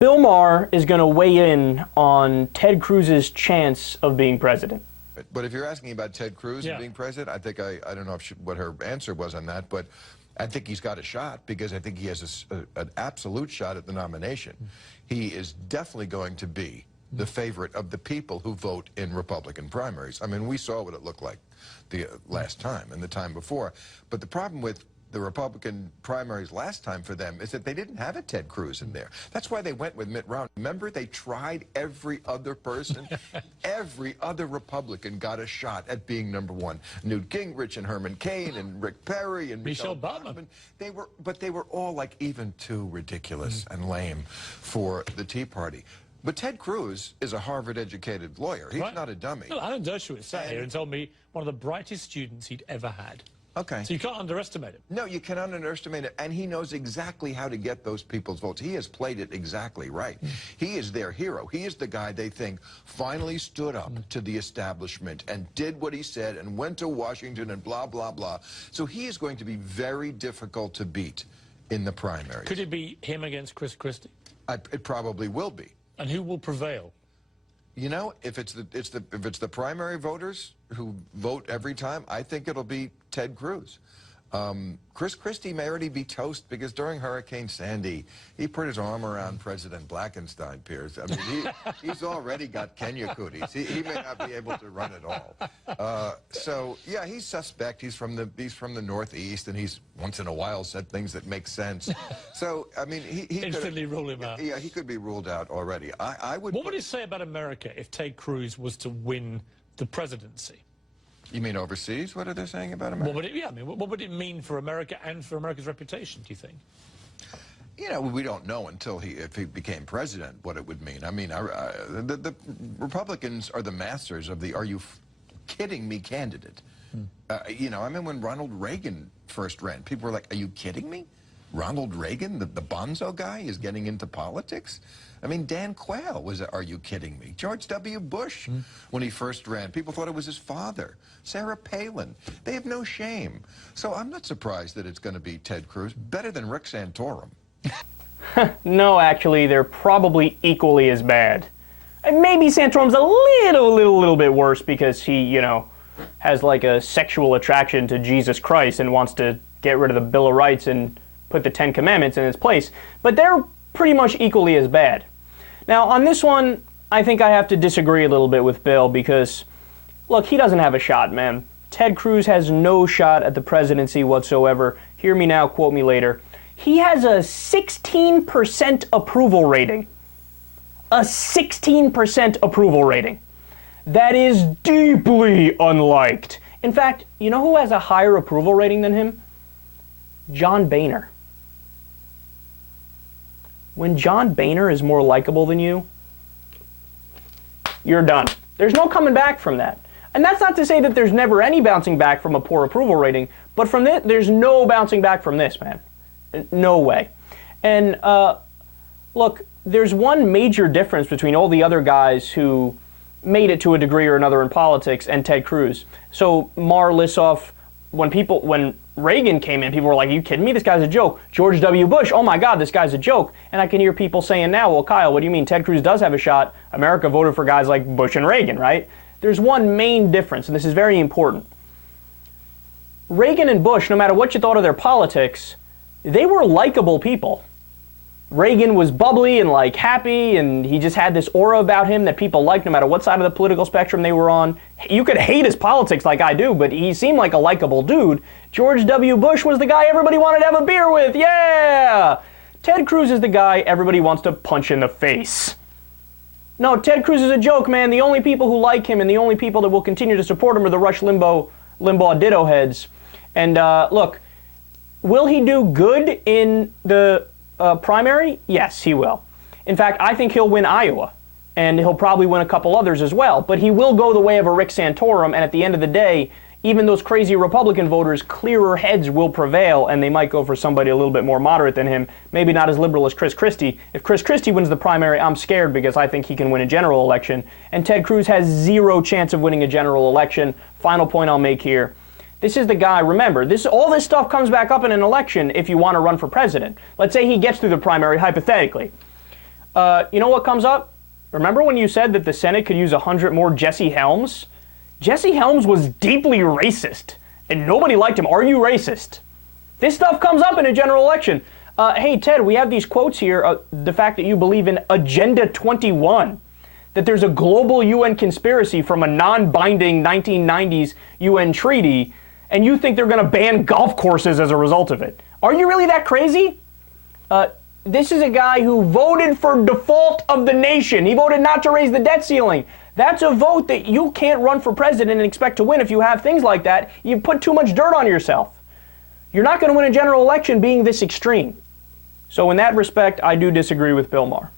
Bill Maher is going to weigh in on Ted Cruz's chance of being president. But if you're asking about Ted Cruz and being president, I think I don't know if what her answer was on that, but I think he's got a shot because I think he has an absolute shot at the nomination. He is definitely going to be the favorite of the people who vote in Republican primaries. I mean, we saw what it looked like the last time and the time before. But the problem with the Republican primaries last time for them is that they didn't have a Ted Cruz in there. That's why they went with Mitt Romney. Remember, they tried every other person. Every other Republican got a shot at being number one. Newt Gingrich and Herman Cain and Rick Perry and Michelle Bachmann. But they were all like even too ridiculous and lame for the Tea Party. But Ted Cruz is a Harvard-educated lawyer. He's not a dummy. No, Alan Dershowitz sat here and told me one of the brightest students he'd ever had. Okay. So you can't underestimate him. No, you cannot underestimate it. And he knows exactly how to get those people's votes. He has played it exactly right. He is their hero. He is the guy they think finally stood up to the establishment and did what he said and went to Washington and blah, blah, blah. So he is going to be very difficult to beat in the primaries. Could it be him against Chris Christie? It probably will be. And who will prevail? You know, if it's the primary voters who vote every time, I think it'll be Ted Cruz. Chris Christie may already be toast because during Hurricane Sandy, he put his arm around President Blackenstein, Piers. I mean, he's already got Kenya cooties. He may not be able to run at all. So yeah, he's suspect. He's from the Northeast, and he's once in a while said things that make sense. So I mean, he instantly rule him out. Yeah, he could be ruled out already. What would it say about America if Ted Cruz was to win the presidency? You mean overseas? What are they saying about America? What would it mean for America and for America's reputation, do you think? You know, we don't know until if he became president what it would mean. I mean, the Republicans are the masters of the "are you kidding me" candidate. You know, I mean, when Ronald Reagan first ran, people were like, "Are you kidding me? Ronald Reagan, the bonzo guy, is getting into politics?" I mean, Dan Quayle was, "Are you kidding me?" George W. Bush, when he first ran, people thought it was his father. Sarah Palin. They have no shame. So I'm not surprised that it's going to be Ted Cruz. Better than Rick Santorum. No, actually, they're probably equally as bad. And maybe Santorum's a little bit worse because he, you know, has like a sexual attraction to Jesus Christ and wants to get rid of the Bill of Rights and put the Ten Commandments in its place. But they're pretty much equally as bad. Now, on this one, I think I have to disagree a little bit with Bill because, look, he doesn't have a shot, man. Ted Cruz has no shot at the presidency whatsoever. Hear me now, quote me later. He has a 16% approval rating. A 16% approval rating. That is deeply unliked. In fact, you know who has a higher approval rating than him? John Boehner. When John Boehner is more likable than you, you're done. There's no coming back from that. And that's not to say that there's never any bouncing back from a poor approval rating, but from this, there's no bouncing back from this, man. No way. And look, there's one major difference between all the other guys who made it to a degree or another in politics and Ted Cruz. So Maher lists off when Reagan came in, people were like, "Are you kidding me? This guy's a joke." George W. Bush, "Oh my God, this guy's a joke." And I can hear people saying now, "Well, Kyle, what do you mean? Ted Cruz does have a shot. America voted for guys like Bush and Reagan, right?" There's one main difference, and this is very important. Reagan and Bush, no matter what you thought of their politics, they were likable people. Reagan was bubbly and like happy, and he just had this aura about him that people liked no matter what side of the political spectrum they were on. You could hate his politics like I do, but he seemed like a likable dude. George W. Bush was the guy everybody wanted to have a beer with, yeah! Ted Cruz is the guy everybody wants to punch in the face. No, Ted Cruz is a joke, man. The only people who like him and the only people that will continue to support him are the Rush Limbaugh ditto heads. And look, will he do good in the primary? Yes, he will. In fact, I think he'll win Iowa, and he'll probably win a couple others as well. But he will go the way of a Rick Santorum, and at the end of the day, even those crazy Republican voters, clearer heads will prevail, and they might go for somebody a little bit more moderate than him, maybe not as liberal as Chris Christie. If Chris Christie wins the primary, I'm scared because I think he can win a general election, and Ted Cruz has zero chance of winning a general election. Final point I'll make here. This is the guy, remember, all this stuff comes back up in an election if you want to run for president. Let's say he gets through the primary, hypothetically. You know what comes up? Remember when you said that the Senate could use 100 more Jesse Helms? Jesse Helms was deeply racist, and nobody liked him. Are you racist? This stuff comes up in a general election. Hey, Ted, we have these quotes here. The fact that you believe in Agenda 21, that there's a global UN conspiracy from a non-binding 1990s UN treaty, and you think they're going to ban golf courses as a result of it. Are you really that crazy? This is a guy who voted for default of the nation. He voted not to raise the debt ceiling. That's a vote that you can't run for president and expect to win if you have things like that. You put too much dirt on yourself. You're not going to win a general election being this extreme. So in that respect, I do disagree with Bill Maher.